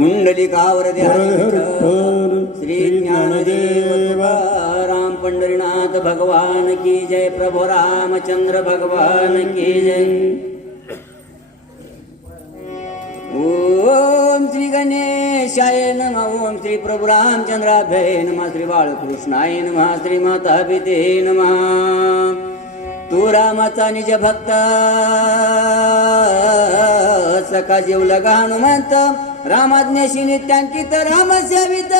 विठ्ठल, श्री ज्ञानदेव तुकाराम पंढरीनाथ भगवान की जय। प्रभु रामचंद्र भगवान की जय। ओम श्री गणेशाय नमः। ओम श्री प्रभु रामचंद्राभ्य नमः। श्री बाळकृष्णाय नमः। श्री माता पिते नमः। तू रामाचा निज भक्त. सखा जीवलगा हनुमंत. रामाज्ञाशी नित्यांकित राम सेवित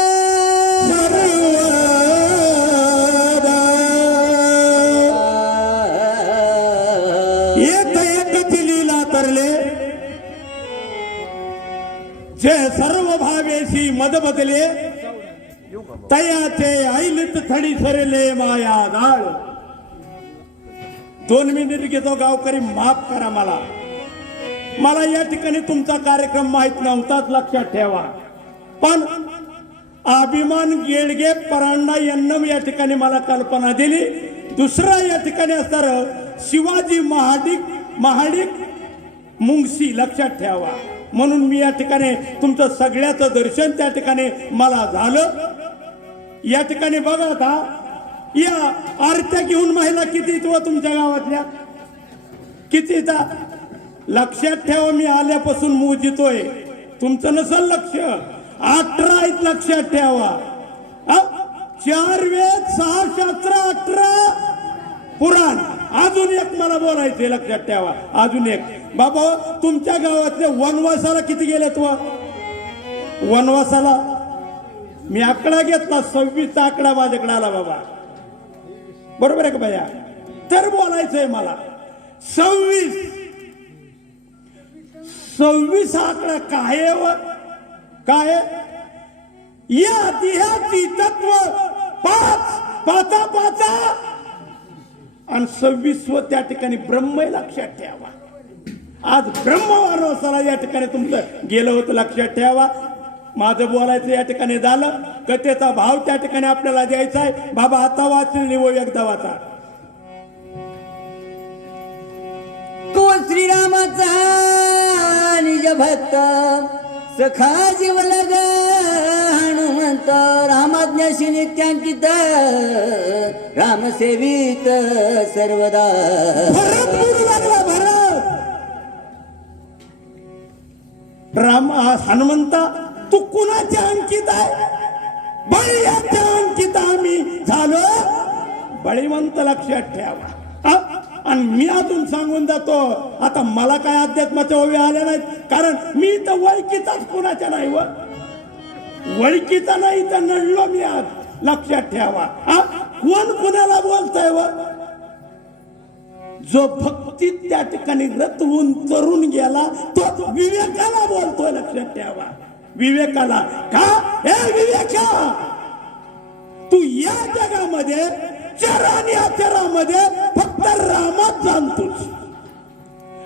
एक एक लीला तरले. जे सर्व भावेशी मद बदले तयाचे ऐलित थडी सरले माया दाळ. दोन मिनिट घेतो गावकरी माफ करा मला. मला या ठिकाणी तुमचा कार्यक्रम माहीत नव्हताच लक्षात ठेवा. पण अभिमान गेडगे परांडा यांना या ठिकाणी मला कल्पना दिली. दुसरा या ठिकाणी असणार शिवाजी महाडिक महाडिक मुंगसी लक्षात ठेवा. म्हणून मी या ठिकाणी तुमचं सगळ्याचं दर्शन त्या ठिकाणी मला झालं. या ठिकाणी बघा आता या आरत्या घेऊन महिला किती व तुमच्या गावातल्या? किती लक्षात ठेवा मी आल्यापासून मोजितोय. तुमचं नसल लक्ष. अठरा आहेत लक्षात ठेवा. चार वेद सहा शास्त्र अठरा पुराण. अजून एक मला बोलायचंय लक्षात ठेवा. अजून एक. बाबा तुमच्या गावातले वनवासाला किती गेलेत व? वनवासाला? मी आकडा घेतला सव्वीसचा आकडा माझ्याकडे आला बाबा. बरोबर आहे का भैया? तर बोलायचंय मला. सव्वीस. सव्वीस आकडा काय काय? या देहाची तत्व पाच पाचा पाचा. आणि सव्वीस व त्या ठिकाणी ब्रह्म लक्षात ठेवा. आज ब्रह्मवार या ठिकाणी तुमचं गेलं होतं लक्षात ठेवा. माझं बोलायचं या ठिकाणी झालं. कथेचा भाव त्या ठिकाणी आपल्याला द्यायचा आहे. बाबा आता वाचले निवो एकदा वाचा. तो श्रीरामाचा निज भक्त? सखा जीवलग हनुमंत रामाज्ञाशी नित्यांकित रामसेवित सर्वदा. राम हनुमंता तू कुणाच्या अंकित आहे? बळीच्या अंकित आम्ही झालो. बळीवंत लक्षात ठेवा. आणि मी अजून सांगून जातो आता मला काय अध्यात्माच्या ओवी आल्या नाहीत कारण मी तर वळकीचाच कुणाच्या नाही व. वळकीचा नाही तर नडलो मी आज. लक्षात ठेवा. कोण कुणाला बोलतोय व? जो भक्तीत त्या ठिकाणी रतवून तरुण गेला तो विवेकाला बोलतोय लक्षात ठेवा. विवेकाला का? हे विवेका! तू या जगामध्ये चर आणि अचरामध्ये फक्त रामात जाणतोस.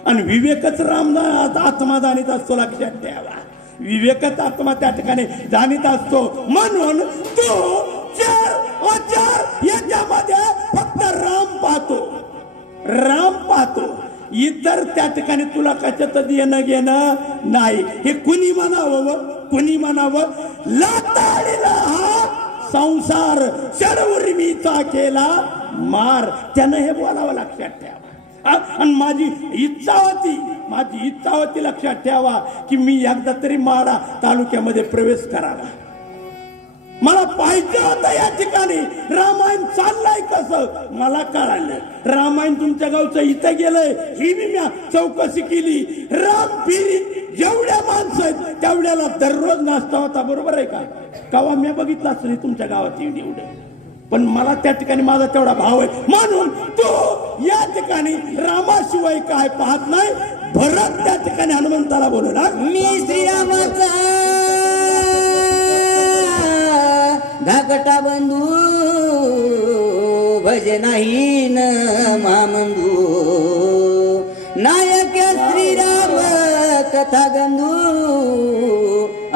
आणि विवेकच राम आत्मा जाणीत असतो लक्षात द्यावा विवेकच आत्मा त्या ठिकाणी जाणीत असतो. म्हणून तो चार अचार याच्यामध्ये फक्त राम पाहतो. राम पाहतो. इतर त्या ठिकाणी तुला कशात येणं घेणं नाही. हे कुणी म्हणावं? कुणी म्हणावं? लाताडीला हा संसार षडउर्मीचा केला. मार. त्यानं हे बोलावं लक्षात ठेवा. आणि माझी इच्छा होती माझी इच्छा होती लक्षात ठेवा की मी एकदा तरी माडा तालुक्यामध्ये प्रवेश करावा. मला पाहिजे होतं या ठिकाणी रामायण चाललंय कसं? मला कळालं. रामायण तुमच्या गावचं इथं गेलंय. ही मी चौकशी केली. राम फिरी जेवढ्या माणसं आहेत तेवढ्याला दररोज नाश्ता होता बरोबर आहे का? कवा मी बघितला असं तुमच्या गावात येऊन एवढे. पण मला त्या ठिकाणी माझा तेवढा भाव आहे. म्हणून तो या ठिकाणी रामाशिवाय काय पाहत नाही भरत त्या ठिकाणी हनुमंताला बोलला मी श्रीरामाचा धाकटा बंधू भजे नाही न मामंधू कथा गंधू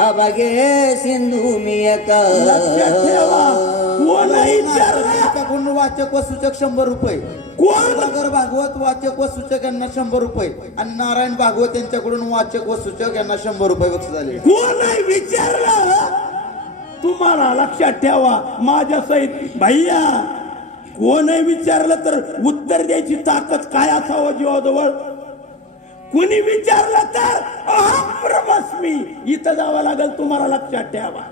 अभागे सिंधू मी एका लक्षात ठेवा कोण? नारायणकडून वाचक व सूचक शंभर रुपये कोण सुधाकर भागवत वाचक व सूचक यांना शंभर रुपये आणि नारायण भागवत यांच्याकडून वाचक व सूचक यांना शंभर रुपये बक्षीस झाले कोण आहे विचारलं तुम्हाला लक्षात ठेवा माझ्या सहित भैया कोण आहे विचारलं तर उत्तर द्यायची ताकद काय असावं जीवाजवळ कुणी विचारलं तर अहं इथं जावं लागेल तुम्हाला लक्षात ठेवा.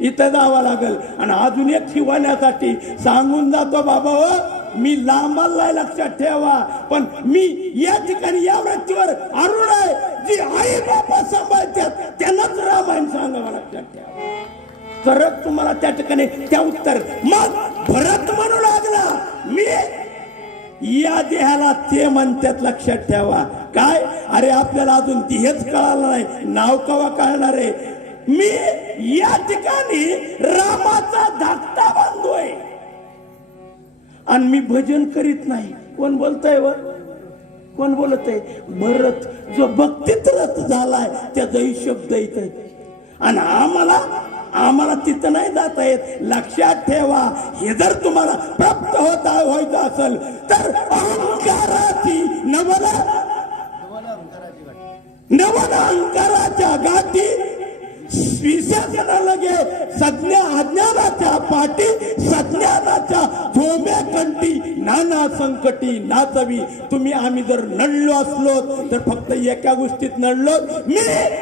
इथं जावं लागेल. आणि अजून एक शिवण्यासाठी सांगून जातो बाबा हो मी लांबाला लक्षात ठेवा. पण मी या ठिकाणी या वृत्तीवर अरुण आहे जी आई बाबा सांभाळतात त्यांनाच रामायण सांगावं लक्षात ठेवा. तरच तुम्हाला त्या ठिकाणी त्या उत्तर मग भरत म्हणू लागला. मी या देहाला ते म्हणतात लक्षात ठेवा. काय? अरे आपल्याला अजून हेच कळालं नाही. नाव कवा कळणार आहे? मी या ठिकाणी रामाचा धाकटा बांधतोय आणि मी भजन करीत नाही. कोण बोलतय व? कोण बोलत आहे भरत जो भक्तीत रथ झालाय त्याचाही शब्द इथे आणि आम्हाला आम्हाला तिथं नाही जाता येत. लक्षात ठेवा हे जर तुम्हाला प्राप्त होता व्हायचं असेल तर अहंकाराची नवला नवल अहंकाराच्या गाठी विसर्जन लगे सज्ञा अज्ञानाच्या पाठी सज्ञानाच्या झोम्या कंटी नाना संकटी नाचवी. तुम्ही आम्ही जर नडलो असलो तर फक्त एका गोष्टीत नडलो. मी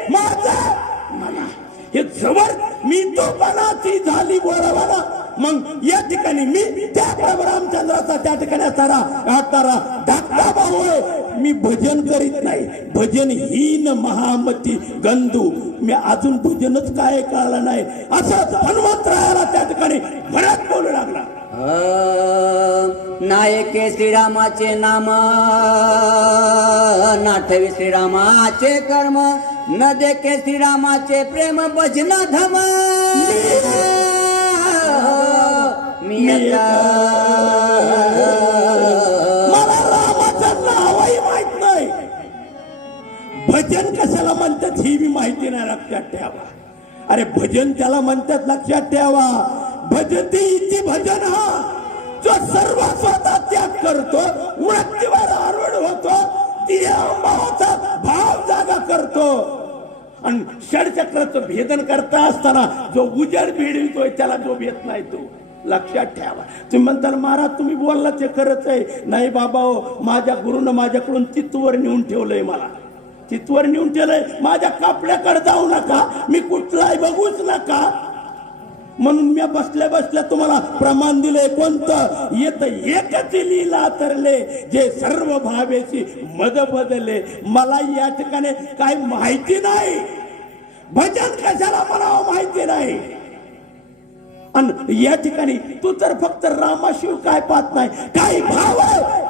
माझा मला. हे जवळ मी तो पणाची झाली बोलावाला मग या ठिकाणी मी त्या प्रभू रामचंद्राचा त्या ठिकाणी तारा तारा धाकटा भाऊ. मी भजन करीत नाही. भजन हीन महामती गंधू. मी अजून भजनच काय कळलं नाही. असंच हनुमंतरायाला त्या ठिकाणी भरत बोलू लागला. नायके श्रीरामाचे नाम नाठवी श्रीरामाचे कर्म न देखे श्रीरामाचे प्रेम भजन धम. मी मला रामाचं नावही माहीत नाही. भजन कशाला म्हणतात ही मी माहिती नाही लक्षात ठेवा. अरे भजन त्याला म्हणतात लक्षात ठेवा. भजती इति भजन हा. जो सर्व स्वतः त्याग करतो मृत्यूवर आरूढ होतो ती भाव जागा करतो. आणि षडचक्राचं भेदन करता असताना जो उजड भिडवितोय त्याला जो भेद नाही तो. लक्षात ठेवा. तुम्ही म्हणताल महाराज तुम्ही बोलला ते खरंच आहे. नाही बाबा हो माझ्या गुरुनं माझ्याकडून चित्तवर नेऊन ठेवलंय मला. चित्तवर नेऊन ठेवलंय? माझ्या कापड्याकडे जाऊ नका. मी कुठलाही बघूच नका. म्हणून मी बसल्या बसल्या तुम्हाला प्रमाण दिलंय कोणतं? येत एकच लिहिला तरले जे सर्व भावेची मद बदले. मला या ठिकाणी काही माहिती नाही. भजन कशाला म्हणावं माहिती नाही. आणि या ठिकाणी तू तर फक्त रामाशिव काय पाहत नाही काही भाव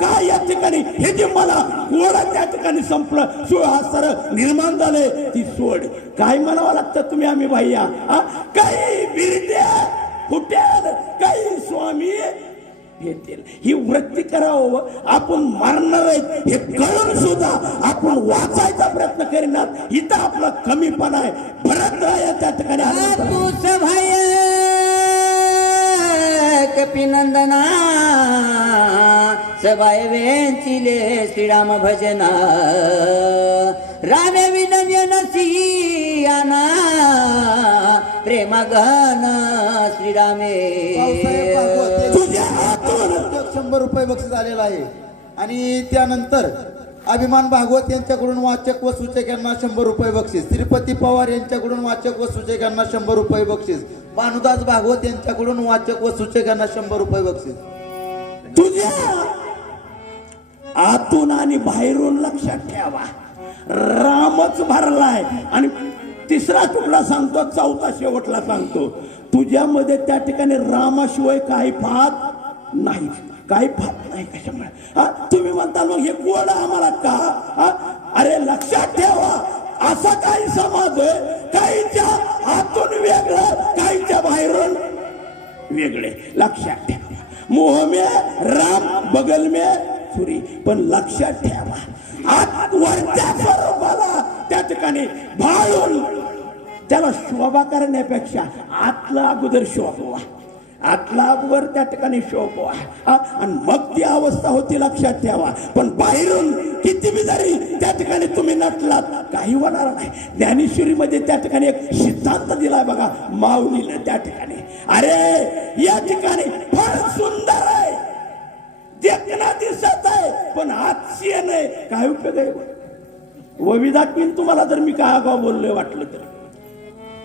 काय या ठिकाणी? हे जे मला कोडा त्या ठिकाणी संपलं. सो हा सर निर्माण झाले ती सोड. काय म्हणावं लागतं तुम्ही आम्ही भैया हा? काही बिरडे फुटेल काही स्वामी भेटेल. ही वृत्ती करावं. आपण मारणार आहेत हे कळून सुद्धा आपण वाचायचा प्रयत्न करीनात. इथं आपला कमीपणा आहे. भरत राया त्या ठिकाणी कपिनंदना सबाय वेंचिले श्रीराम भजना। रामे विनयन सियाना प्रेमा गहन श्रीरामे तुझ्या हातून शंभर रुपये बक्षीस आलेलं आहे. आणि त्यानंतर अभिमान भागवत यांच्याकडून वाचक व सूचक यांना शंभर रुपये बक्षीस. श्रीपती पवार यांच्याकडून वाचक व सूचक यांना शंभर रुपये बक्षीस. भानुदास भागवत यांच्याकडून वाचक व सूचक यांना शंभर रुपये बक्षीस. तुझ्या आतून आणि बाहेरून लक्षात ठेवा. रामच भरलाय. आणि तिसरा तुकडा सांगतो चौथा शेवटला सांगतो. तुझ्यामध्ये त्या ठिकाणी रामाशिवाय काही फार नाही. काही फार नाही कशामुळे? हा तुम्ही म्हणता मग हे कोण आम्हाला का? हा अरे लक्षात ठेवा असा काही समाज आहे काहीच्या आतून वेगळं काहीच्या बाहेरून वेगळे. लक्षात ठेवा. मोह में राम बगल मे छुरी पण लक्षात ठेवा आत वरच्या स्वरूपाला त्या ठिकाणी भाळून त्याला शोभा करण्यापेक्षा आतला अगोदर शोभवा. आतलावर त्या ठिकाणी शोभवा. हा? आणि मग ती अवस्था होती लक्षात ठेवा. पण बाहेरून किती बी जरी त्या ठिकाणी तुम्ही नटलात काही होणार नाही. ज्ञानेश्वरीमध्ये त्या ठिकाणी एक सिद्धांत दिलाय बघा माऊलीनं त्या ठिकाणी. अरे या ठिकाणी फार सुंदर आहे. देखना दिसत आहे पण आत नाही. काय उपयोग आहे? वविदात्मीन तुम्हाला जर मी काय आगाव बोललोय वाटलं तर.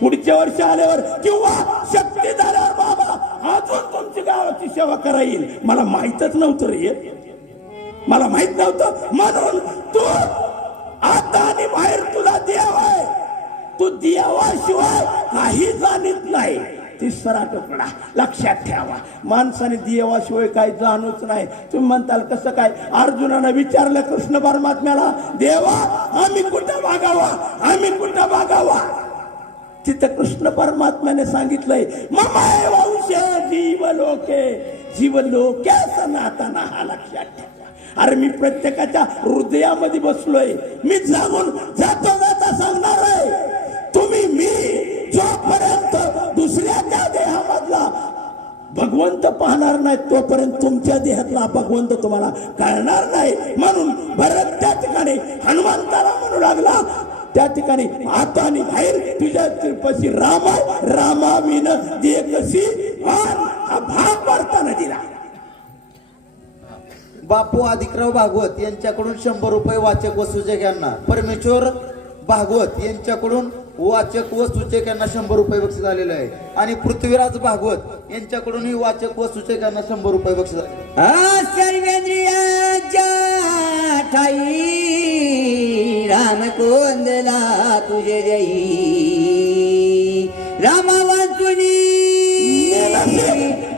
पुढच्या वर्षी आल्यावर किंवा शक्ती झाल्यावर बाबा अजून तुमची गावाची सेवा करा येईल मला माहितच नव्हतं रे. मला माहीत नव्हतं. म्हणून तू आता आणि बाहेर तुला देव आहे. तू देवाशिवाय काही जाणीत नाही. तिसरा तुकडा लक्षात ठेवा. माणसाने देवाशिवाय काही जाणूच नाही. तुम्ही म्हणताल कसं काय? अर्जुनानं विचारलं कृष्ण परमात्म्याला देवा आम्ही कुठं भागावा? आम्ही कुठं भागावा? तिथं कृष्ण परमात्म्याने सांगितलंय ममाय वंश जीव लोके जीव लोके सनातन हा लक्षात ठेवा. अरे मी प्रत्येकाच्या हृदयामध्ये बसलोय. मी जागून जातो जाता सांगणार आहे तुम्ही मी जोपर्यंत दुसऱ्याच्या देहामधला भगवंत पाहणार नाही तोपर्यंत तुमच्या देहातला भगवंत तुम्हाला कळणार नाही. म्हणून भरत त्या ठिकाणी हनुमंताला म्हणू लागला त्या ठिकाणी आता आणि बाहेर तुझ्या तिरपशी रामा रामाविन दे कशी वाण हा भाग वाढताना दिला बापू आदिकराव भागवत यांच्याकडून शंभर रुपये वाचक व सूचक यांना परमेश्वर भागवत यांच्याकडून वाचक व सूचक यांना शंभर रुपये बक्षीस आलेलं आहे. आणि पृथ्वीराज भागवत यांच्याकडूनही वाचक व सूचक यांना शंभर रुपये बक्षीस आले सर्वेंद्रियाच्या ठाई. राम कोंदला तुझे जयी. रामा वाचुनी.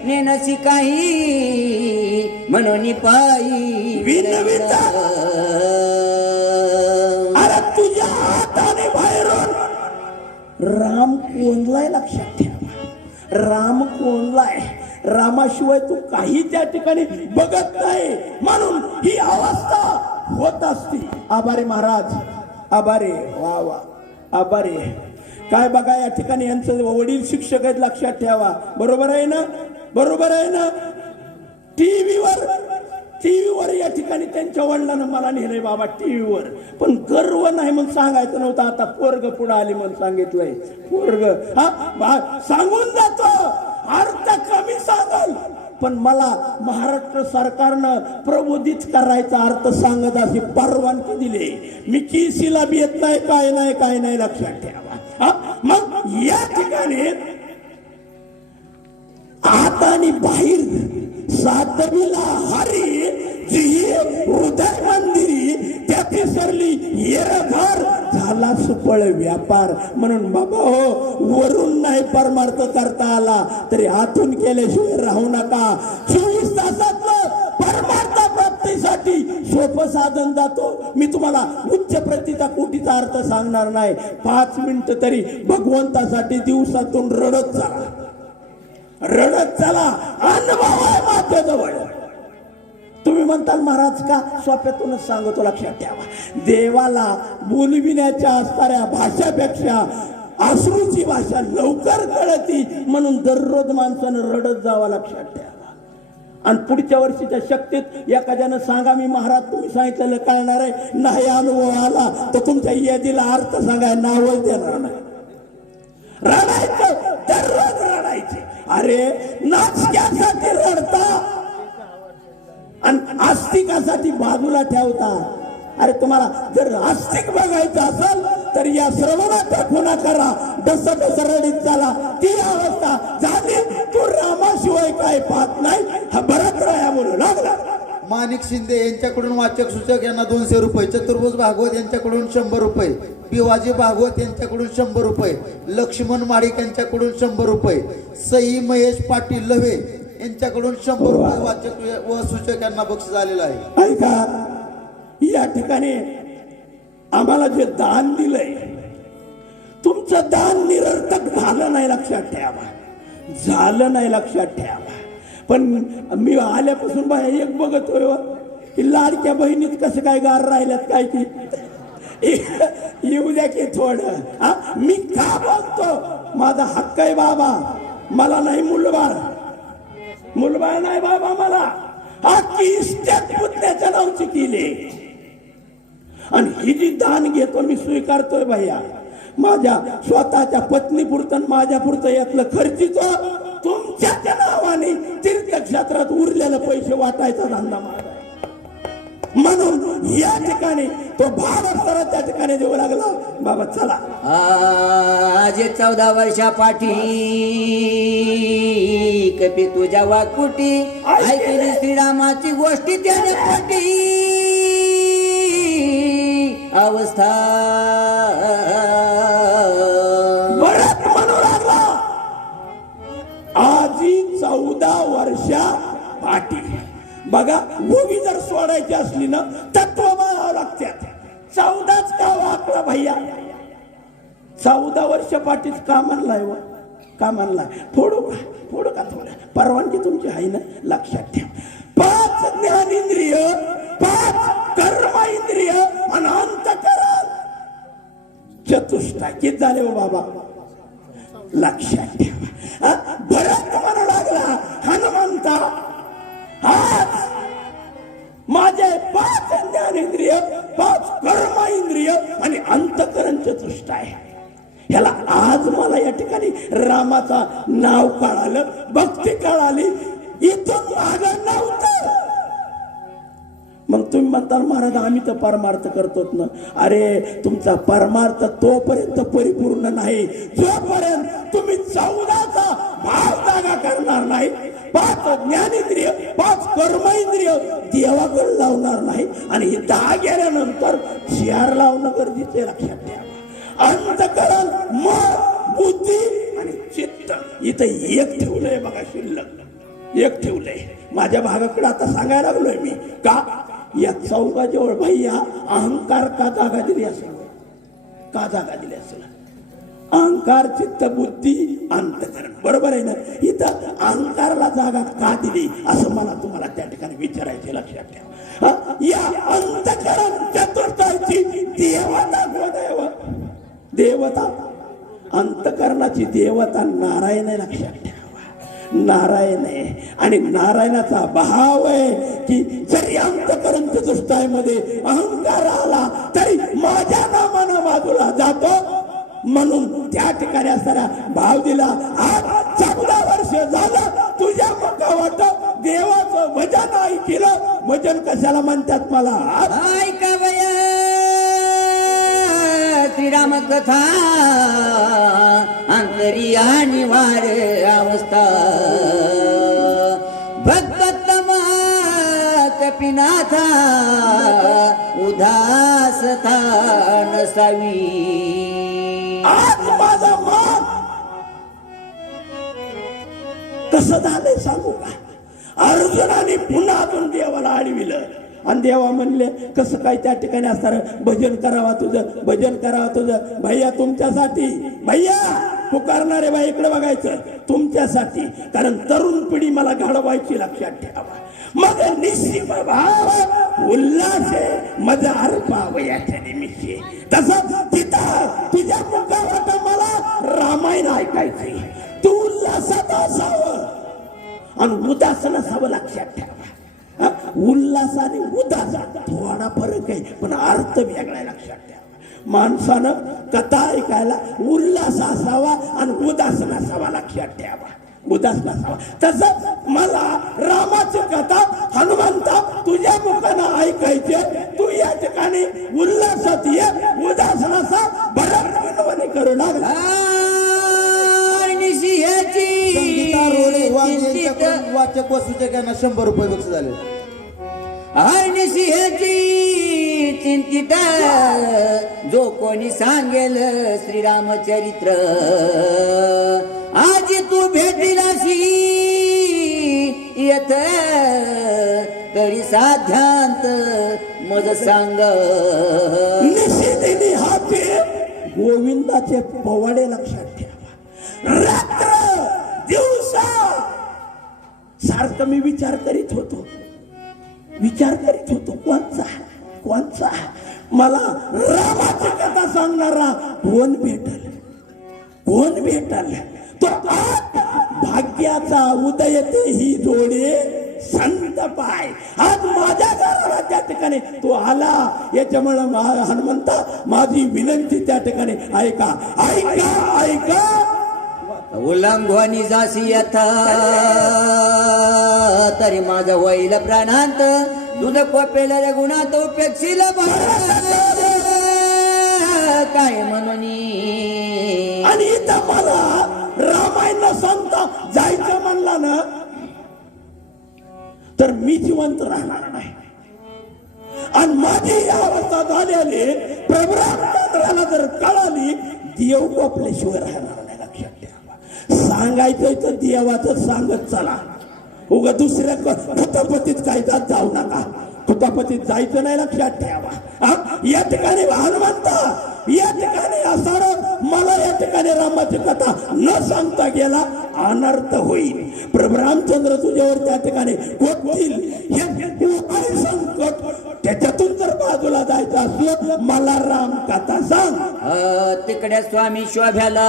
नेनसी काही म्हणून पायी विनविता. अरे तुझ्या हाताने बाहेरून राम कोंदलाय लक्षात ठेवा. राम कोंदलाय. रामाशिवाय तू काही त्या ठिकाणी बघत नाही. म्हणून ही अवस्था होत असते. आभारे महाराज. आभारे वा वा. आभारे काय बघा या ठिकाणी यांचं वडील शिक्षक आहेत लक्षात ठेवा. बरोबर आहे ना? बरोबर आहे ना? टीव्हीवर टीव्हीवर या ठिकाणी त्यांच्या वडिलांना मला नेलंय बाबा टीव्हीवर. पण गर्व नाही म्हणून सांगायचं नव्हतं आता पोरग पुढे आली म्हणून सांगितलंय. पोरग. हा बा- सांगून जातो. अर्थ कमी सांगल पण मला महाराष्ट्र सरकारनं प्रबोधित करायचा अर्थ सांगत अशी परवानगी दिली मी किसीला बी येत नाही काय नाही काय नाही लक्षात ठेवा हा? मग या ठिकाणी आता आणि बाहेर सातवीला हरी जी हृदय मंदिरी त्याची सरली येरघर झाला सुपळ व्यापार. म्हणून बाबा हो वरून नाही परमार्थ करता आला तरी आतून केल्याशिवाय राहू नका. चोवीस तासातलं परमार्थ प्राप्तीसाठी सोप साधन जातो. मी तुम्हाला उच्च प्रतीचा कोटीचा अर्थ सांगणार नाही. पाच मिनिट तरी भगवंतासाठी दिवसातून रडत चला. रडत चला. अनुभव आहे माझ्याजवळ. तुम्ही म्हणताल महाराज का सोप्यातूनच सांगतो लक्षात ठेवा. देवाला बोलविण्याच्या असणाऱ्या भाषापेक्षा आश्रूची भाषा लवकर कळती म्हणून दररोज माणसानं रडत जावा लक्षात ठेवा. आणि पुढच्या वर्षीच्या शक्तीत एखाद्यानं सांगा मी महाराज तुम्ही सांगितलेलं कळणार आहे. नाही अनुभव आला तर तुमच्या यादीला अर्थ सांगाय नावच देणार नाही. रडायचं दररोज रडायचे. अरे नाचण्यासाठी रडता आणि आस्तिकासाठी बाजूला ठेवता. अरे तुम्हाला जर आस्तिक बघायचं असेल तर या श्रवणाचा खुना करा. डस डस रडीत चाला. ती अवस्था झाली. तू रामाशिवाय काय पाहत नाही? हा बराच राया बोलू लागला. माणिक शिंदे यांच्याकडून वाचक सूचक यांना दोनशे रुपये चतुर्भुज भागवत यांच्याकडून शंभर रुपये पिवाजी भागवत यांच्याकडून शंभर रुपये लक्ष्मण माडिक यांच्याकडून शंभर रुपये सई महेश पाटील लवे यांच्याकडून शंभर रुपये वाचक व सूचक यांना बक्षीस आलेलं आहे. ऐका या ठिकाणी आम्हाला जे दान दिलंय तुमचं दान निरर्थक झालं नाही लक्षात ठेवा. झालं नाही लक्षात ठेवा. पण मी आल्यापासून बाहेर एक बघतोय हो, की लाडक्या बहिणीत कसं काय गार राहिल्यात काय की येऊ द्या की थोडं. हा मी का बघतो माझा हक्क आहे बाबा. मला नाही मुलबाळ. मुलबाळ नाही बाबा मला. अख्खी इस्टेट पुतण्याच्या नावची केली. आणि ही जी दान घेतो मी स्वीकारतोय भैया. माझ्या स्वतःच्या पत्नी पुरतं माझ्या पुरतं यातलं खर्चितो तुमच्या नावाने तीर्थक्षेत्रात उरलेलं पैसे वाटायचा धंदा माझा. म्हणून या ठिकाणी तो भारत सरळ त्या ठिकाणी देऊ लागला. बाबा चला. आज चौदा वर्षा पाठी कपी तुझ्या वाकुटी. ऐकली श्रीरामाची गोष्टी त्याने पोटी अवस्था. आजी चौदा वर्षा पाठी. बघा भूमी जर सोडायची असली ना तत्व मानावं लागतात चौदाच का वाकला भैया? चौदा वर्ष पाठीच का म्हणलाय व? का म्हणला? फोडू का? फोडू का थोडं परवानगी तुमची आहे ना? लक्षात ठेव. पाच ज्ञानेंद्रिय पाच कर्म इंद्रिय आणि अंतकरण चतुष्टा. किती झाले हो बाबा? लक्षात ठेवा. भरत म्हणू लागला हनुमंता आज माझे पाच ज्ञानेंद्रिय पाच कर्म इंद्रिय आणि अंतकरण चतुष्ट आहे. ह्याला आज मला या ठिकाणी रामाचा नाव कळालं. भक्ती कळाली. इथून माग नव्हतं. मग तुम्ही म्हणता महाराज आम्ही तर परमार्थ करतोच ना. अरे तुमचा परमार्थ तोपर्यंत परिपूर्ण नाही. जोपर्यंत तुम्ही चौदाचा भाव जागा करणार नाही पाच ज्ञानेंद्रिय पाच कर्मेंद्रिय देवाकडे लावणार नाही आणि हे दहा गेल्यानंतर चार लावणं गरजेचं आहे, लक्षात ठेवा. अंतकरण मन बुद्धी आणि चित्त इथं एक ठेवलंय बघा शिल्लक. एक ठेवलंय. माझ्या भागाकडे आता सांगायला लागलोय मी. का? या चौकाजवळ भैया अहंकार का जागा दिली असेल? का जागा दिली असेल? अहंकार चित्त बुद्धी अंतकरण. बरोबर आहे ना? इथं अहंकाराला जागा का दिली? असं मला तुम्हाला त्या ठिकाणी विचारायचे लक्षात ठेवा. या अंतकरण चतुर्थाची देवता देवता. अंतकरणाची देवता नारायण आहे लक्षात ठेवा. नारायण आहे आणि नारायणाचा भाव आहे की जरी अंतकरण चतुष्टायमध्ये अहंकार आला तरी माझ्या नामानं बाजूला जातो. म्हणून त्या ठिकाणी असताना भाव दिला आज चौदा वर्ष झालं तुझ्या मुखावाट देवाचं भजन ऐकलं. भजन कशाला म्हणतात मला? आज ऐका बया. श्रीराम कथा अंतरिया निवार अवस्था. भक्तमा कपिनाथा उदासता नसावी आज माझा मान कसं झालंय सांगू का? अर्जुनाने पुन्हा अजून देवाला आडविलं. आणि देवा म्हणले कसं काय त्या ठिकाणी असणार? भजन करावा तुझं भजन करावा तुझं. भैया तुमच्यासाठी भैया पुकारणारे बाई इकडे बघायचं. तुमच्यासाठी. कारण तरुण पिढी मला घडवायची लक्षात ठेवा. मग निश्चित भाव उल्हास आहे अर्पावयाच्या अर्पाव याच्या निमित्त. तसं तिथं तुझ्या मुखावर मला रामायण ऐकायचे तू उल्हासात असावं. आणि उदास नसावं लक्षात ठेवा. उल्हास आणि उदास. थोडा फरक आहे पण अर्थ वेगळा लक्षात ठेवा. माणसानं कथा ऐकायला उल्हास असावा आणि उदास नसावा लक्षात ठेवा. उदास नसावा. तसं मला रामाची कथा हनुमंता तुझ्या मुखानं ऐकायचे तू या ठिकाणी उल्हासात ये उदास नसा भरत करू लागला. वाचक व सूचकांना शंभर रुपये बक्षीस झाले. हरनिशिह्याची चिंतित जो कोणी सांगेल श्रीरामचरित्र आज तू भेटीलाशी येत. तरी साध्यांत मज सांग. हाते गोविंदाचे पवाडे लक्षात रात्र दिवसा. सारखं मी विचार करीत होतो. विचार करीत होतो कोणचा? कोणचा? मला रामाची कथा सांगणारा कोण भेटल? कोण भेटल? तो आज भाग्याचा उदय ते ही जोडे संत पाय. आज माझ्या घराला त्या ठिकाणी तो आला. याच्यामुळे मा- हनुमंता माझी विनंती त्या ठिकाणी. ऐका ऐका ऐका. उल्लंघवानी जासी यथा. तरी माझं होईल प्राणांत. तुझ रे गुणात उपेक्षील काय म्हणून? आणि इथं मला रामायण संत जायचं म्हणला ना तर मी जिवंत राहणार नाही. आणि माझी ही अवस्था झालेली प्रभुरामचंद्राला जर कळाली देव कोपल्याशिवाय राहणार नाही. सांगायचंय तर देवाचं सांगत चला. उगा दुसऱ्या खुतापतीत जायचा जाऊ नका. खुतापतीत जायचं नाही लक्षात ठेवा. हा? या ठिकाणी हनुमंता या ठिकाणी असणार मला या ठिकाणी रामाची कथा न सांगता गेला अनर्थ होईल. प्रभू रामचंद्र तुझ्यावर त्या ठिकाणी कोपतील हे संकट त्याच्यातून जर बाजूला जायचं असलं मला राम कथा सांग. तिकडे स्वामी शोभ्याला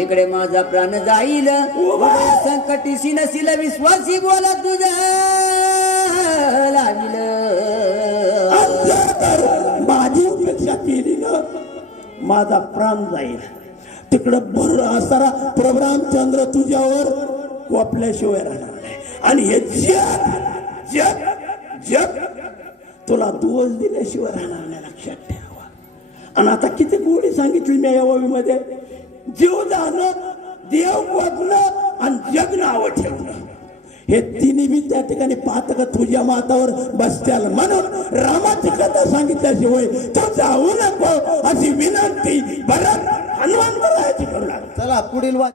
इकडे माझा प्राण जाईल. संकटीशी नशील विश्वासी बोला तुझा तर माझी उपेक्षा केली ना माझा प्राण जाईल. तिकडं भर असणारा प्रभू रामचंद्र तुझ्यावर कोपल्याशिवाय राहणार नाही. आणि हे जग जग जग. तुला दोष दिल्याशिवाय राहणार नाही लक्षात ठेवा. आणि आता किती गोडी सांगितली मी या ओवीमध्ये जीव जाणं देव बघणं आणि जग नावं ठेवणं. हे तिन्ही बी त्या ठिकाणी पाहत तुझ्या मातावर बसत्याल म्हणून रामाची कथा सांगितल्याशिवाय तो जाऊ नको अशी विनंती भरत हनुमंतरायाची करू लागला. चला पुढील वा